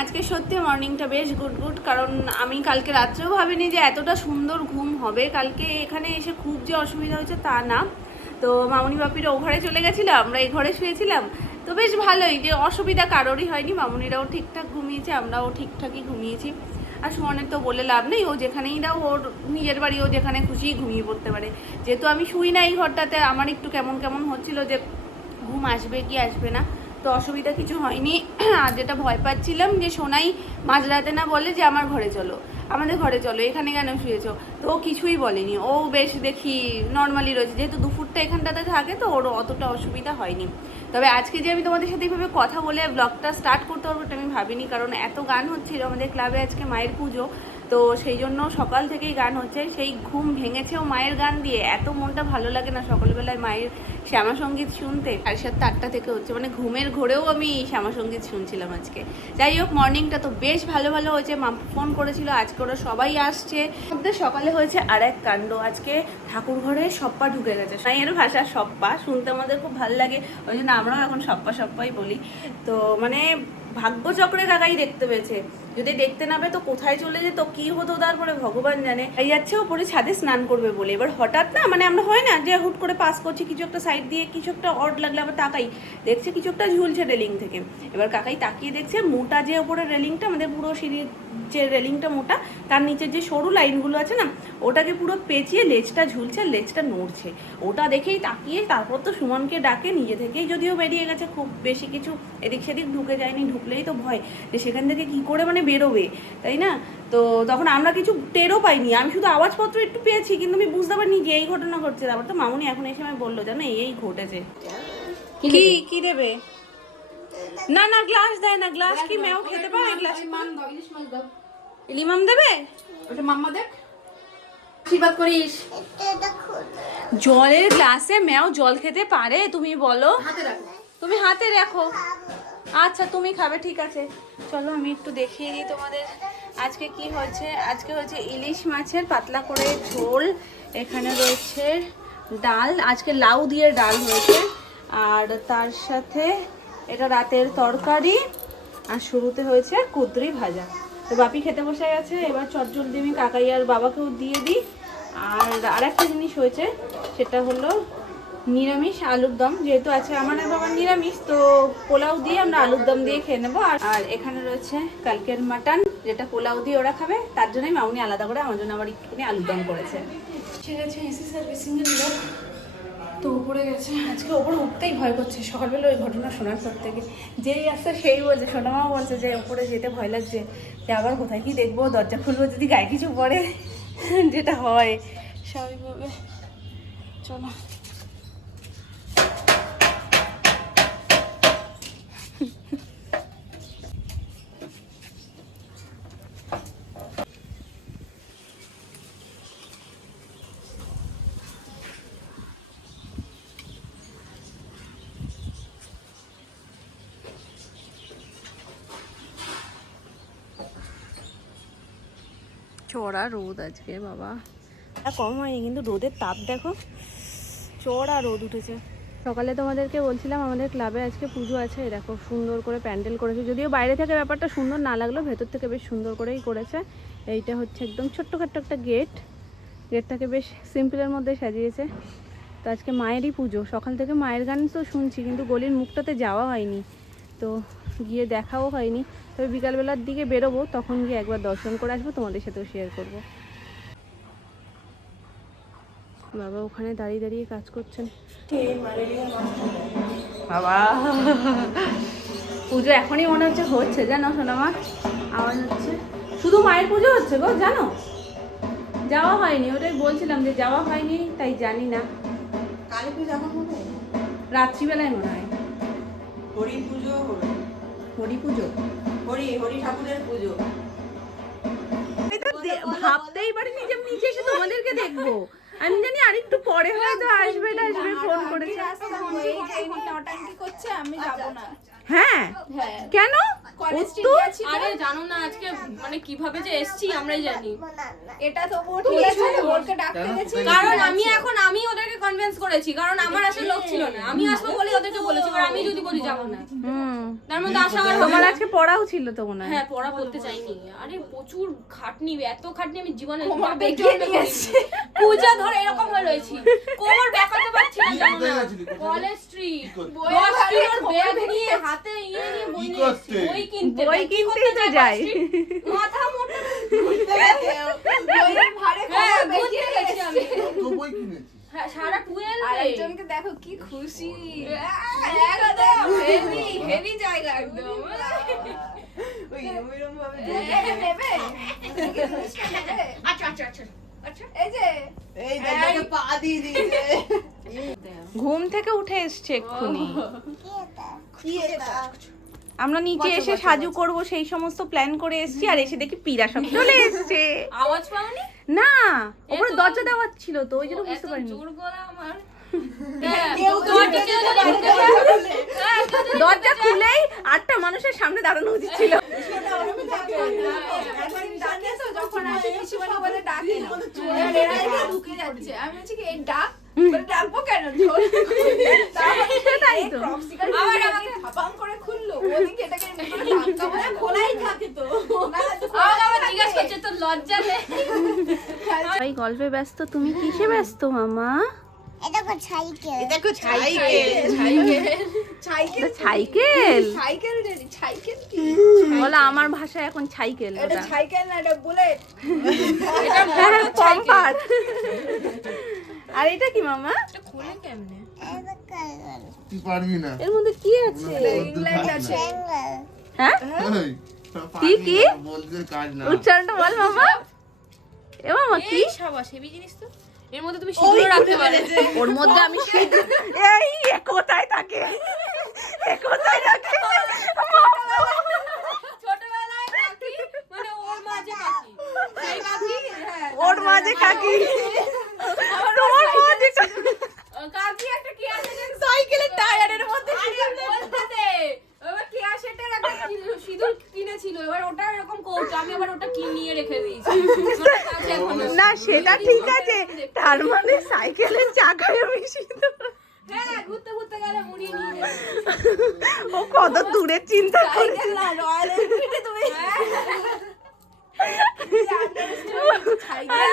আজকে সত্যি মর্নিংটা বেশ গুড কারণ আমি কালকে রাত্রেও ভাবিনি যে এতটা সুন্দর ঘুম হবে। কালকে এখানে এসে খুব যে অসুবিধা হয়েছে তা না, তো মামুনি বাপিরা ও ঘরে চলে গেছিলাম, আমরা এই ঘরে শুয়েছিলাম, তো বেশ ভালোই, যে অসুবিধা কারোরই হয়নি। মামুনিরাও ঠিকঠাক ঘুমিয়েছে, আমরাও ঠিকঠাকই ঘুমিয়েছি। আর সুমনের তো বলে লাভ নেই, ও যেখানেই দাও ওর নিজের বাড়ি, ও যেখানে খুশি ঘুমিয়ে পড়তে পারে। যেহেতু আমি শুই না এই ঘরটাতে, আমার একটু কেমন কেমন হচ্ছিল যে ঘুম আসবে কি আসবে না, তো অসুবিধা কিছু হয়নি। আর যেটা ভয় পাচ্ছিলাম যে সোনাই মাঝরাতে না বলে যে আমার ঘরে চলো, আমাদের ঘরে চলো, এখানে কেন শুয়েছো, তো ও কিছুই বলেনি। ও বেশ দেখি নর্মালি রয়েছে, যেহেতু দুপুরটা এখানটাতে থাকে তো ওর অতটা অসুবিধা হয়নি। তবে আজকে যে আমি তোমাদের সাথে এইভাবে কথা বলে ব্লগটা স্টার্ট করতে পারবো এটা আমি ভাবিনি, কারণ এত গান হচ্ছিল আমাদের ক্লাবে, আজকে মায়ের পুজো, তো সেই জন্য সকাল থেকেই গান হচ্ছে। সেই ঘুম ভেঙেছেও মায়ের গান দিয়ে, এত মনটা ভালো লাগে না সকালবেলায় মায়ের শ্যামা সঙ্গীত শুনতে। 7:30 থেকে হচ্ছে, মানে ঘুমের ঘোরেও আমি শ্যামা সঙ্গীত শুনছিলাম আজকে। যাই হোক, মর্নিংটা তো বেশ ভালো হয়েছে। মা ফোন করেছিল, আজকে ওরা সবাই আসছে। মধ্যে সকালে হয়েছে আর এক কাণ্ড, আজকে ঠাকুর ঘরে সপ্পা ঢুকে গেছে। এর ভাষা সপ্পা শুনতে আমাদের খুব ভালো লাগে, ওই জন্য আমরাও এখন সপ্পাই বলি। তো মানে ভাগ্যচক্রে কাকাই দেখতে পেয়েছে, যদি দেখতে না পেয়ে তো কোথায় চলে যেত, কি হতো তারপরে ভগবান জানে। এই যাচ্ছে ওপরে ছাদে স্নান করবে বলে, এবার হঠাৎ না, মানে আমরা হয় না যে হুট করে পাস করছি কিছু একটা সাইড দিয়ে, কিছু একটা অড লাগলে আবার তাকাই, দেখছে কিছু একটা ঝুলছে রেলিং থেকে। এবার কাকাই তাকিয়ে দেখছে মোটা যে ওপরে রেলিংটা, আমাদের পুরো সিঁড়ির যে রেলিংটা মোটা, তার নিচে যে সরু লাইনগুলো আছে না, ওটাকে পুরো পেঁচিয়ে লেজটা ঝুলছে, লেজটা নড়ছে। ওটা দেখেই তাকিয়ে তারপর তো সুমনকে ডাকে, নিজে থেকেই যদিও বেরিয়ে গেছে, খুব বেশি কিছু এদিক সেদিক ঢুকে যায়নি, ঢুকলেই তো ভয় যে সেখান থেকে কি করে মানে বেরোবে, তাই না? তো তখন আমরা কিছু টেরও পাইনি, আমি শুধু আওয়াজপত্র একটু পেয়েছি, কিন্তু আমি বুঝতে পারিনি যে এই ঘটনা ঘটছে। তারপর তো মামুনি এখন এই সময় বললো, জানো এই ঘটেছে। কি কি দেবে? না না, গ্লাস দেয় না, গ্লাস কি ম্যাও খেতে পারে? গ্লাস ইলিমাম দেবে, ওটা মাম্মা দেখ, আশীর্বাদ করিস। জলের গ্লাসে ম্যাও জল খেতে পারে? তুমি বলো, হাতে রাখো, তুমি হাতে রাখো। আচ্ছা তুমি খাবে, ঠিক আছে। চলো আমি একটু দেখিয়ে দিই তোমাদের আজকে কি হয়েছে। আজকে হচ্ছে ইলিশ মাছের পাতলা করে ঝোল, এখানে রয়েছে ডাল, আজকে লাউ দিয়ে ডাল হয়েছে, আর তার সাথে এটা রাতের তরকারি, আর শুরুতে হয়েছে কুঁদরি ভাজা। তো বাপি খেতে বসে গেছে, এবার চটজলদি আমি কাকাই আর বাবাকেও দিয়ে দিই। আর একটা জিনিস হয়েছে, সেটা হলো নিরামিষ আলুর দম, যেহেতু আছে আমার আর বাবার নিরামিষ, তো পোলাও দিয়ে আমরা আলুর দম দিয়ে খেয়ে নেবো। আর এখানে রয়েছে কালকের মাটন, যেটা পোলাও দিয়ে ওরা খাবে, তার জন্যই মামুনি আলাদা করে আমার জন্য আবার একটুখানি আলুর দম করেছে। ঠিক আছে, এসি সার্ভিসিংয়ের লোক তো উপরে গেছে। আজকে ওপরে উঠতেই ভয় করছে, সকালবেলা ওই ঘটনা শোনার পর থেকে যেই আসছে সেই বলছে, সোনামাও বলছে যে উপরে যেতে ভয় লাগছে, যে আবার কোথায় কি দেখবো, দরজা খুলবো যদি গায়ে কিছু পড়ে, যেটা হয় স্বাভাবিকভাবে। চলো চড়া রোদ আজকে বাবা, কম হয়নি কিন্তু রোদের তাপ দেখো, চড়া রোদ উঠেছে। সকালে তোমাদেরকে বলছিলাম আমাদের ক্লাবে আজকে পুজো আছে, দেখো সুন্দর করে প্যান্ডেল করেছে, যদিও বাইরে থেকে ব্যাপারটা সুন্দর না লাগলো, ভেতর থেকে বেশ সুন্দর করেই করেছে। এইটা হচ্ছে একদম ছোট্টখাট্ট একটা গেট, গেটটাকে বেশ সিম্পলের মধ্যে সাজিয়েছে। তো আজকে মায়েরই পুজো, সকাল থেকে মায়ের গান তো শুনছি, কিন্তু গলির মুখটাতে যাওয়া হয়নি, তো গিয়ে দেখাও হয়নি। তবে বিকালবেলার দিকে বেরোবো, তখন গিয়ে একবার দর্শন করে আসবো, তোমাদের সাথেও শেয়ার করব। বাবা ওখানে দাঁড়িয়ে দাঁড়িয়ে কাজ করছেন। বাবা পুজো এখনই মনে হচ্ছে হচ্ছে, জানো সোনামা, আওয়াজ হচ্ছে। শুধু মায়ের পুজো হচ্ছে গো, জানো, যাওয়া হয়নি, ওটাই বলছিলাম যে যাওয়া হয়নি, তাই জানি না। কালী পুজো এখন হবে, রাত্রিবেলায় মনে হয় হরি পুজো হবে, হরি পুজো, হরি ঠাকুরের পুজো। ভাবতেই পারিনি যে আমি নিচে এসে তোমাদেরকে দেখবো। আমি জানি আরেকটু পরে হয়তো আসবে না, আসবে, ফোন করেছে। নটাঙ্কি করছে, আমি যাব না। হ্যাঁ কেন? উত্তু আরে জানো না আজকে মানে কিভাবে যে এসেছি আমরাই জানি। এটা তো ওরকে ডাকতে গেছি কারণ আমি ওদেরকে কনভিন্স করেছি, কারণ আমার আসার লোক ছিল না। আমি আসবো বলে ওদেরকে বলেছি, কারণ আমি যদি বলি যাবো না, তার মধ্যে আসা আর তোমার আজকে পড়াও ছিল তো মনে হয়। হ্যাঁ পড়া করতে চাইনি। আরে প্রচুর খাটনি, এত খাটনি আমি জীবনে বেঁকিয়ে নিয়েছে। পূজা ধরে এরকম হয়ে রয়েছি, কোমর বেঁকাতে পারছি না জানো না। কলেজ স্ট্রিট 10 কিলোর ব্যাগ নিয়ে হাতে নিয়ে বই নিয়ে এসেছি, বই কিনতে। বই কিনতেই তো যাই। মাথা মোটা বইয়ের ভারে হ্যাঁ খবর বুঝতে বেরিয়ে গেছি আমি। তো বই কিনেছি। হ্যাঁ সারা 12 আরেকজনকে দেখো কি খুশি একদম হেভি হেভি জায়গা একদম ওইরকম ভাবে নেবে আচ্ছা আচ্ছা আচ্ছা আচ্ছা এই যে এই দেখো পা দিয়ে দিয়েছে ঘুম থেকে উঠে এসছে এক্ষুনি। কি এটা আমরা নিচে এসে সাজু করব সেই সমস্ত প্ল্যান করে এসেছি, আর এসে দেখি পীড়া সব চলে এসছে। আওয়াজ পাওনি? না ওপরে দরজা দেওয়া ছিল তো ওই জন্য বুঝতে এত পারিনি। জোর গলা আমার। দরজা খুলেই 8টা মানুষের সামনে দাঁড়ানো উচিত ছিল। যখন আসে পিসিমণি বলে ডাকে না, এবার এরা এসে ঢুকে যাচ্ছে। আমি বলছি কি এই ডাক বলে ডাকবো কেন? সেটাই তো। আবার আমাকে থাপাং করে খুললো, ওদিকে এটাকে ধাক্কা মারে খোলাই থাকে তো। আবার জিজ্ঞাসা করছে তোর লজ্জা নেই? ভাই গল্পে ব্যস্ত, তুমি কিসে ব্যস্ত মামা? দেখো সাইকেল সাইকেল সাইকেল জানি, সাইকেল কি? বলো আমার ভাষায় এখন সাইকেল। এটা সাইকেল না, এটা বুলেট। কম্পাস। আর এটা কি মামা? খোলে কেমনে? তুই পারবি না। এর মধ্যে কি আছে? ইংল্যান্ড আছে। হ্যাঁ এই, কি কি? বলতে কাজ না। উচ্চারণটা বল মামা। এ মামা কি? এই সাবাস হেভি জিনিস তো। এর মধ্যে তুমি সিঁদুর রাখতে পারো। ওর মধ্যে আমি এই এ কোথায় থাকে? এ কোথায় থাকে? ছোটবেলায় কাকি মানে ওর মাঝে কাকি, সেই কাকি ওর মাঝে কাকি। তোমার মাঝে কাকি একটা কি আছে যে সাইকেলের টায়ারের মধ্যে বলতে দে। এবার কি সেটার একটা সিঁদুর কিনেছিল, এবার ওটা এরকম কৌটো, আমি আবার ওটা কিনিয়ে রেখে দিয়েছি। ওটা আছে এখনো। না সেটা ঠিক আছে, তার মানে সাইকেলের চাকায় আমি সিঁদুর। হ্যাঁ ঘুরতে ঘুরতে গেলে মুড়িয়ে নিয়ে যাবে। ও কত দূরে চিন্তা করে। সাইকেল না, রয়্যাল এনফিল্ডে তুমি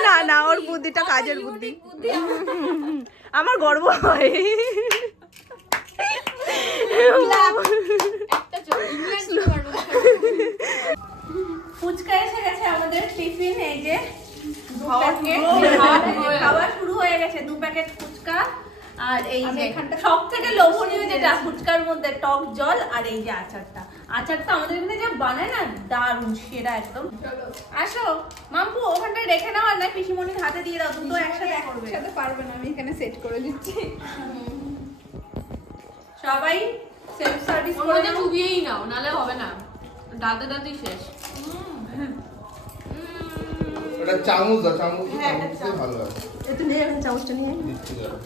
না না ওর বুদ্ধিটা কাজের বুদ্ধি। আমার গর্ব হয়। একটা চল ইংলিশ পারবো না। ফুচকা এসে গেছে আমাদের টিফিন, এই যে খাওয়া খাওয়া শুরু হয়ে গেছে। 2 প্যাকেট ফুচকা, আর এই যে সব থেকে লোভনীয় যেটা ফুচকার মধ্যে টক জল, আর এই যে আচারটা। আচারটা আমাদের এখানে যা বানায় না দারুণ, সেরা একদম। আসো মাম্পু ওখানটায় রেখে নাও, আর না পিসিমণির হাতে দিয়ে দাও, দুটো একসাথে করবে। একসাথে পারবে না, আমি এখানে সেট করে দিচ্ছি। সবাই সেলফ সার্ভিস ওর করে মধ্যে নাও। চুবিয়েই নাও, নালে হবে না, ডালতে ডালতেই শেষ। ওটা চামচ দাও, চামচ দিয়ে ভালো হয়। একটু নিয়ে এখন চামচটা নিয়ে দিচ্ছি দাও।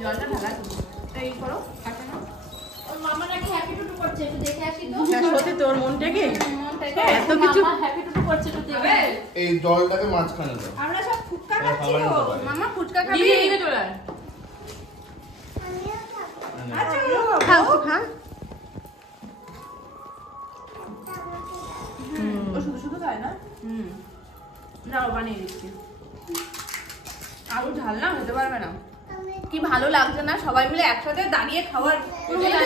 জলটা ঢালা তুমি এই করো। কাটে না। ওর মামা নাকি হ্যাপি টুটু করছে, একটু দেখে আসি তো। সত্যি তোর মনটাকে এত কিছু। মামা হ্যাপি টুটু করছে, একটু দেখে। এই জলটাকে মাঝখানে দাও। আমরা সব ফুটকা এটা খাচ্ছি খাবার তো। নিতে পারে। মামা ফুচকা খাবি? দিদি এদিকে চলে আয়। আচ্ছা খাও তো খা। ও শুধু শুধু খায় না? দাও বানিয়ে দিচ্ছি। আলু ঝাল না হতে পারবে না। কি ভালো লাগছে না সবাই মিলে একসাথে দাঁড়িয়ে খাওয়ার।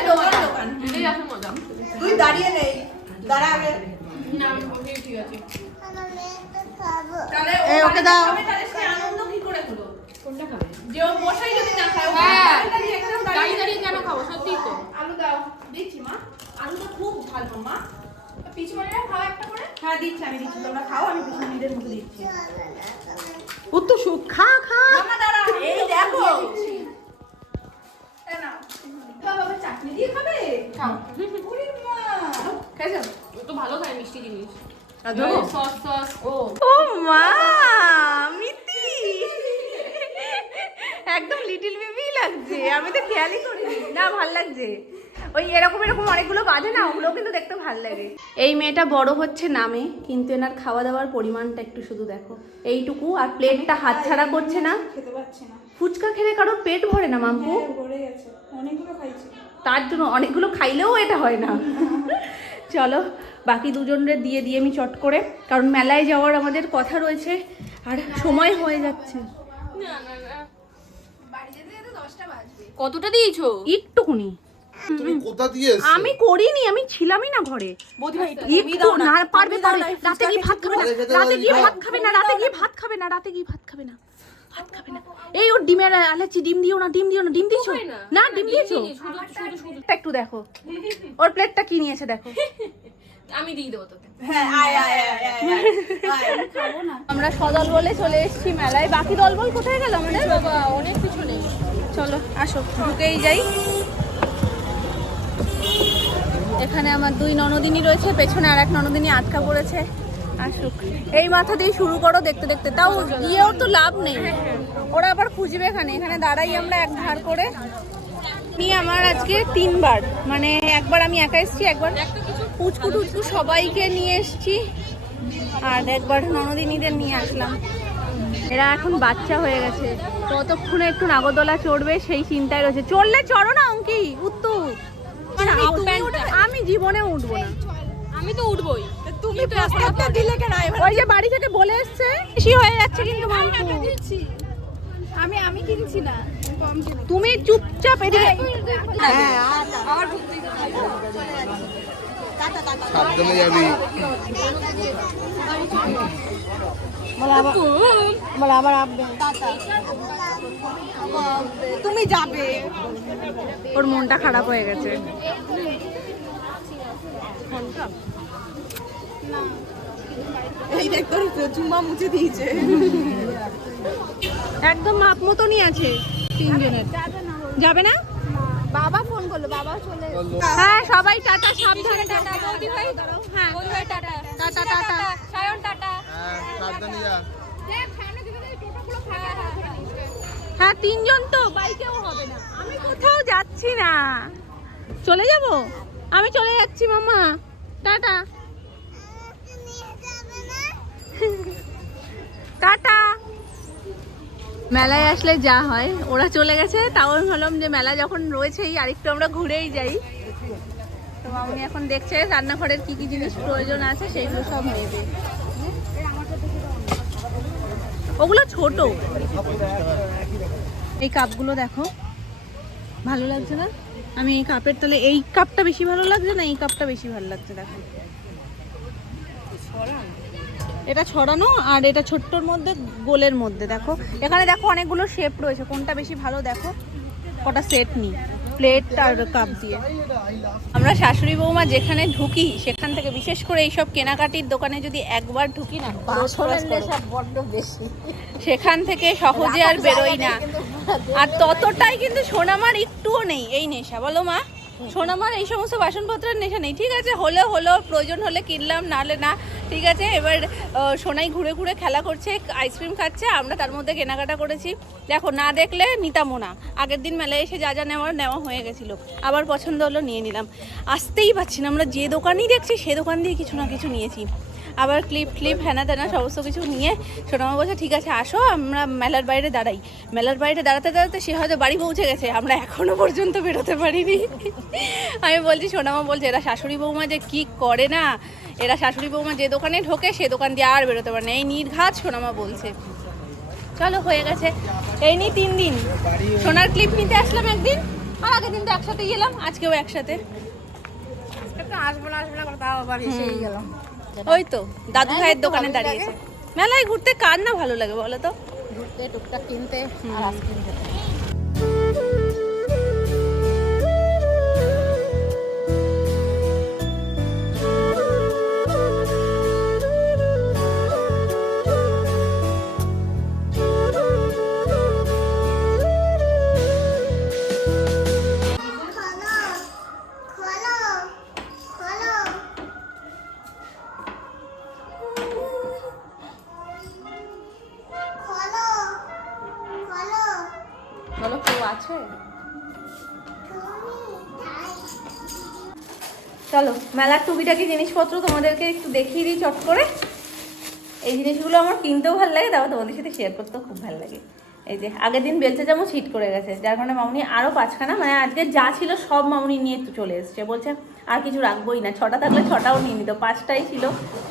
দোকান এটাই আসল মজা। তুই দাঁড়িয়ে নেই, দাঁড়া আগে। না আমি বসেই ঠিক আছে। তাহলে এই ওকে দাও। তাহলে সে আনন্দ কি করে হলো? কোনটা খাবে? যে ও বসেই যদি না খায়, ও হ্যাঁ দাঁড়িয়ে এখানেও দাঁড়িয়ে দাঁড়িয়ে কেন খাবো, সত্যিই তো। আলু দাও, দিচ্ছি মা। আলুটা খুব ঝাল মামা। পিছুমণিরা খাও একটা করে। হ্যাঁ দিচ্ছি, আমি দিচ্ছি, তোমরা খাও, আমি পিছনের মুখে দিচ্ছি। ও তো খা খা। মামা দাঁড়া, এই দেখো। এ নাও। বাবা চাটনি দিয়ে খাবে? খাও। ওরে মা। খাইছো? ও তো ভালো খায় মিষ্টি জিনিস। আর দেবো? Sauce sauce. ও মা মিতি একদম লিটল বেবি লাগছে, আমি তো খেয়ালই করিনি। না ভাল লাগছে। ওই এরকম এরকম অনেকগুলো বাঁধে না, ওগুলো কিন্তু দেখতে ভালো লাগে। এই মেয়েটা বড় হচ্ছে নামে, কিন্তু এনার খাওয়া দাওয়ার পরিমাণটা একটু শুধু দেখো, এইটুকু। আর প্লেটটা হাতছাড়া করছে না, খেতে পাচ্ছি না। ফুচকা খেলে কারোর পেট ভরে না মাম্পু, ভরে গেছে, অনেকগুলো খাইছি। তার জন্য অনেকগুলো খাইলেও এটা হয় না। চলো বাকি দুজনের দিয়ে দিয়ে আমি চট করে, কারণ মেলায় যাওয়ার আমাদের কথা রয়েছে আর সময় হয়ে যাচ্ছে। বাড়ি যেতে যেতে 10টা বাজবে। কতটা দিয়েছো? একটুকুনি তুমি কোথা দিয়ে এসছো? আমি করিনি, আমি ছিলামই না ঘরে। একটু না, পারবে পারবে। রাতে গিয়ে ভাত খাবে না, রাতে গিয়ে ভাত খাবে না, রাতে গিয়ে ভাত খাবে না, রাতে গিয়ে ভাত খাবে না, ভাত খাবে না। এই ওর ডিমের আলাচি, ডিম দিও না, ডিম দিও না। ডিম দিয়েছো না? ডিম দিয়েছো? একটু দেখো ওর প্লেটটা কি নিয়েছে দেখো। আমি দিয়ে দেবো তোকে। আমরা সদল বলে চলে এসেছি মেলায়। বাকি দলবল কোথায় গেল আমাদের? বাবা অনেক কিছু নেই। চলো আসো, ঢুকেই যাই। এখানে আমার 2 ননদিনী রয়েছে, পেছনে আর এক ননদিনী আটকা পড়েছে। আসুক, এই মাথা দিয়ে শুরু করো দেখতে দেখতে, তাও গিয়েও তো লাভ নেই, ওরা আবার খুঁজবে এখানে। এখানে দাঁড়াই আমরা এক ধার করে। নিয়ে আমার আজকে 3 বার, মানে একবার আমি একা এসেছি, একবার পুচকু টুচকু সবাইকে নিয়ে এসেছি, আর একবার ননদিনীদের নিয়ে আসলাম। এরা এখন বাচ্চা হয়ে গেছে, ততক্ষণে একটু নাগরদোলা চড়বে সেই চিন্তায় রয়েছে। চড়লে চড়ো না অঙ্কি, উত্তু। আমি জীবনে উঠবো না। আমি তো উঠবই। তুমি প্রস্তাবটা দিলে কেন? ওই যে বাড়ি থেকে বলে এসছে, বেশি হয়ে যাচ্ছে কিন্তু মাম্পু। আমি কিনছি না, কম কিনছি। তুমি চুপচাপ এদিকে। সাবধানে যাবি। তুমি যাবে। ওর মনটা খারাপ হয়ে গেছে। এই দেখ তোর চুমা মুছে দিয়েছে। একদম মাপ মতনই আছে 3 জনের। যাবে না? বাবা ফোন করলো, বাবা চলে হ্যাঁ সবাই টাটা, সাবধানে টাটা বৌদি ভাই। হ্যাঁ বৌদি ভাই tata. Tata tata. Sayan tata. হ্যাঁ সাবধানে যা। হ্যাঁ 3 জন তো, বাইকেও হবে না। আমি কোথাও যাচ্ছি না, চলে যাব, আমি চলে যাচ্ছি মামা, টাটা টাটা। মেলায় আসলে যা হয়, ওরা চলে গেছে, তাও আমি ভাবলাম যে মেলা যখন রয়েছেই আরেকটু আমরা ঘুরেই যাই। তো মামনি এখন দেখছে রান্নাঘরের কি কি জিনিস প্রয়োজন আছে, সেইগুলো সব নেবে। ওগুলো ছোট। এই কাপগুলো দেখো, ভালো লাগছে না? আমি এই কাপের তলে এই কাপটা বেশি ভালো লাগছে না এই কাপটা বেশি ভালো লাগছে? দেখো এটা ছড়ানো আর এটা ছোট্টর মধ্যে গোলের মধ্যে। দেখো এখানে দেখো অনেকগুলো শেপ রয়েছে, কোনটা বেশি ভালো দেখো। কটা সেট নিই প্লেট আর কাপ দিয়ে। আমরা শাশুড়ি বৌমা যেখানে ঢুকি সেখান থেকে, বিশেষ করে এইসব কেনাকাটির দোকানে যদি একবার ঢুকি না, সেখান থেকে সহজে আর বেরোই না। আর ততটাই কিন্তু সোনামার একটুও নেই এই নেশা, বলো মা? সোনামার এই সমস্ত বাসনপত্রের নেশা নেই। ঠিক আছে, হলে হলো, প্রয়োজন হলে কিনলাম, নাহলে না। ঠিক আছে, এবার সোনাই ঘুরে ঘুরে খেলা করছে, আইসক্রিম খাচ্ছে, আমরা তার মধ্যে কেনাকাটা করেছি। দেখো না দেখলে নিতামও না, আগের দিন মেলায় এসে যা যা নেওয়া হয়ে গেছিলো, আবার পছন্দ হলো নিয়ে নিলাম। আসতেই পারছি না, আমরা যে দোকানই দেখছি সে দোকান দিয়ে কিছু না কিছু নিয়েছি। আবার ক্লিপ হ্যানা তেনা সমস্ত কিছু নিয়ে সোনামা বলছে ঠিক আছে আসো আমরা মেলার বাইরে দাঁড়াই। মেলার বাইরে দাঁড়াতে দাঁড়াতে সে হয়তো বাড়ি পৌঁছে গেছে, আমরা এখনো পর্যন্ত বেরোতে পারিনি। আমি বলছি, সোনামা বলছে এরা শাশুড়ি বৌমা যে কি করে না, এরা শাশুড়ি বৌমা যে দোকানে ঢোকে সে দোকান দিয়ে আর বেরোতে পারে না, এই নির্ঘাত সোনামা বলছে। চলো হয়ে গেছে, এই নিয়ে 3 দিন। সোনার ক্লিপ নিতে আসলাম একদিন, আর আগের দিন তো একসাথে গেলাম, আজকেও একসাথে। আসবো না করে তাও আবার এসেই গেলাম। ওই তো দাদু ভাইয়ের দোকানে দাঁড়িয়েছে। মেলায় ঘুরতে কার না ভালো লাগে বলো তো? ঘুরতে টুকটাক কিনতে আর আইসক্রিম খেতে। চলো মেলার টুকিটাকি জিনিসপত্র তোমাদেরকে একটু দেখিয়ে দিই চট করে। এই জিনিসগুলো আমার কিনতেও ভালো লাগে, তারপর তোমাদের সাথে শেয়ার করতেও খুব ভালো লাগে। এই যে আগের দিন বেলচা চামচ হিট করে গেছে, যার কারণে মামুনি আরও 5খানা, মানে আজকে যা ছিল সব মামুনি নিয়ে চলে এসছে, বলছে আর কিছু রাখবোই না, 6টা থাকলে 6টাও নিয়ে নিত, 5টাই ছিল,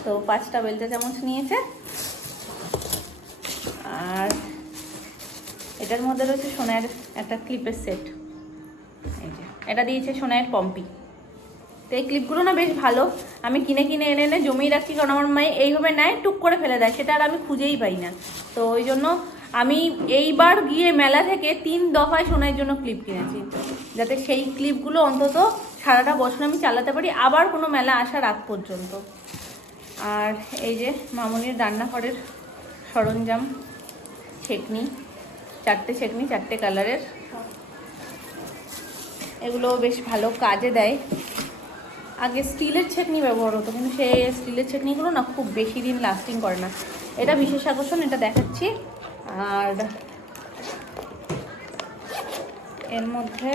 তো 5টা বেলচা চামচ নিয়েছে। আর এটার মধ্যে রয়েছে সোনার একটা ক্লিপের সেট, এই যে এটা দিয়েছে সোনার পম্পি। তো এই ক্লিপগুলো না বেশ ভালো, আমি কিনে এনে এনে জমিয়ে রাখছি, কারণ আমার মায়ে এইভাবে নেয় টুক করে ফেলে দেয়, সেটা আর আমি খুঁজেই পাই না। তো ওই জন্য আমি এইবার গিয়ে মেলা থেকে 3 দফায় সোনার জন্য ক্লিপ কিনেছি, যাতে সেই ক্লিপগুলো অন্তত সারাটা বছর আমি চালাতে পারি, আবার কোনো মেলা আসার আগ পর্যন্ত। আর এই যে মামুনির রান্নাঘরের সরঞ্জাম, ছেকনি, 4টে ছেকনি 4টে কালারের, এগুলো বেশ ভালো কাজে দেয়। আগে স্টিলের ছেকনি ব্যবহার হতো, কিন্তু সেই স্টিলের ছেকনিগুলো না খুব বেশি দিন লাস্টিং করে না, এটা বিশেষ আকর্ষণ, এটা দেখাচ্ছি। আর এর মধ্যে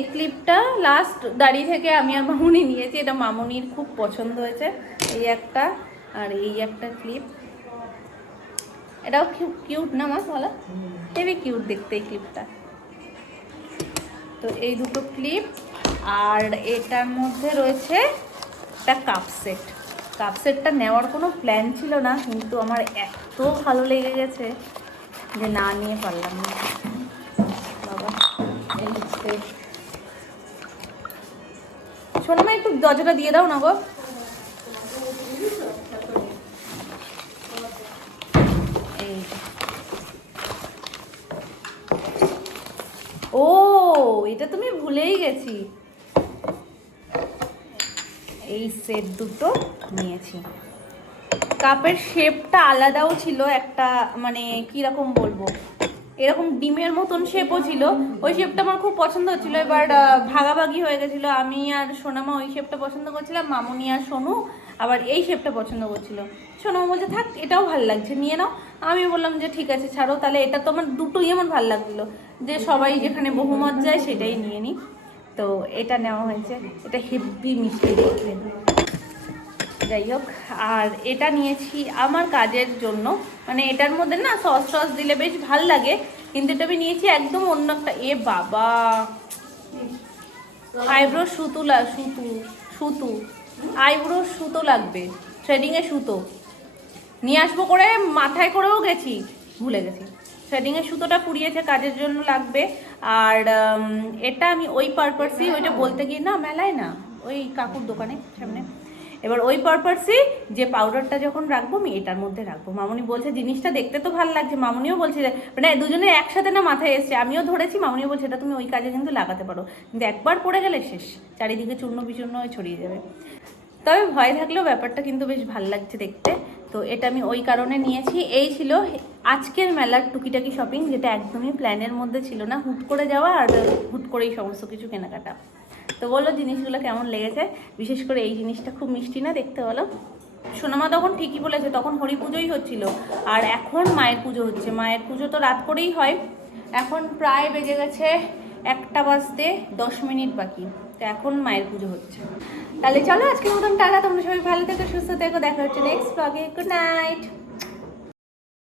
এই ক্লিপটা লাস্ট দাঁড়িয়ে থেকে আমি আর মামুনি নিয়েছি, এটা মামুনির খুব পছন্দ হয়েছে, এই একটা আর এই একটা ক্লিপ, এটাও খুব কিউট না মা, বলো হেবি কিউট দেখতে এই ক্লিপটা। তো এই দুটো ক্লিপ, আর এটার মধ্যে রয়েছে একটা কাপ সেট। কাপ সেটটা নেওয়ার কোনো প্ল্যান ছিল না, কিন্তু আমার এত ভালো লেগে গেছে যে না নিয়ে পারলাম না। বাবা এই সেট শোনো, একটু দরজাটা দিয়ে দাও না গো। এই ও, এটা তুমি ভুলেই গেছি, এই সেট দুটো নিয়েছি। কাপের শেপটা আলাদাও ছিল একটা, মানে কীরকম বলবো, এরকম ডিমের মতন শেপও ছিল, ওই শেপটা আমার খুব পছন্দ হচ্ছিলো। এবার ভাগাভাগি হয়ে গেছিলো, আমি আর সোনামা ওই শেপটা পছন্দ করছিলাম, মামুনি আর সোনু আবার এই শেপটা পছন্দ করছিল। সোনামা বলছে থাক এটাও ভালো লাগছে, নিয়ে নাও। আমি বললাম যে ঠিক আছে ছাড়ো, তাহলে এটা তো আমার দুটোই আমার ভালো লাগছিলো, যে সবাই যেখানে বহুমত যায় সেটাই নিয়ে নিই। তো এটা নেওয়া হয়েছে, এটা হেভি মিষ্টি দেখতে, যাই হোক। আর এটা নিয়েছি আমার কাজের জন্য, মানে এটার মধ্যে না সস দিলে বেশ ভাল লাগে, কিন্তু এটা আমি নিয়েছি একদম অন্য একটা। এ বাবা, আইব্রো সুতো আইব্রো সুতো লাগবে, থ্রেডিংয়ের সুতো নিয়ে আসবো করে মাথায় করেও গেছি, ভুলে গেছি। থ্রেডিংয়ের সুতোটা পুড়িয়েছে, কাজের জন্য লাগবে। আর এটা আমি ওই পারপাসই, ওইটা বলতে গিয়ে না মেলায় না, ওই কাকুর দোকানে সামনে, এবার ওই পারপাসই যে পাউডারটা যখন রাখবো আমি এটার মধ্যে রাখবো। মামুনি বলছে জিনিসটা দেখতে তো ভালো লাগছে, মামুনিও বলছে, মানে দুজনে একসাথে না মাথায় এসছে, আমিও ধরেছি, মামুনিও বলছে এটা তুমি ওই কাজে কিন্তু লাগাতে পারো, কিন্তু একবার পড়ে গেলে শেষ, চারিদিকে চূর্ণ বিচূর্ণ হয়ে ছড়িয়ে যাবে। তবে ভয় থাকলেও ব্যাপারটা কিন্তু বেশ ভালো লাগছে দেখতে। তো এটা আমি ওই কারণে নিয়েছি। এই ছিল আজকের মেলার টুকিটাকি শপিং, যেটা একদমই প্ল্যানের মধ্যে ছিল না, হুট করে যাওয়া আর হুট করেই সমস্ত কিছু কেনাকাটা। তো বলো জিনিসগুলো কেমন লেগেছে, বিশেষ করে এই জিনিসটা খুব মিষ্টি না দেখতে, বলো। সোনামা তখন ঠিকই বলেছে, তখন হরি পুজোই হচ্ছিল, আর এখন মায়ের পুজো হচ্ছে। মায়ের পুজো তো রাত করেই হয়, এখন প্রায় বেজে গেছে 1টা বাজতে 10 মিনিট বাকি, তো এখন মায়ের পুজো হচ্ছে। তাহলে চলো আজকের মতন টাটা, তোমরা সবাই ভালো থেকো, সুস্থ থেকো, দেখা হচ্ছে নেক্সট ব্লগে। Good night.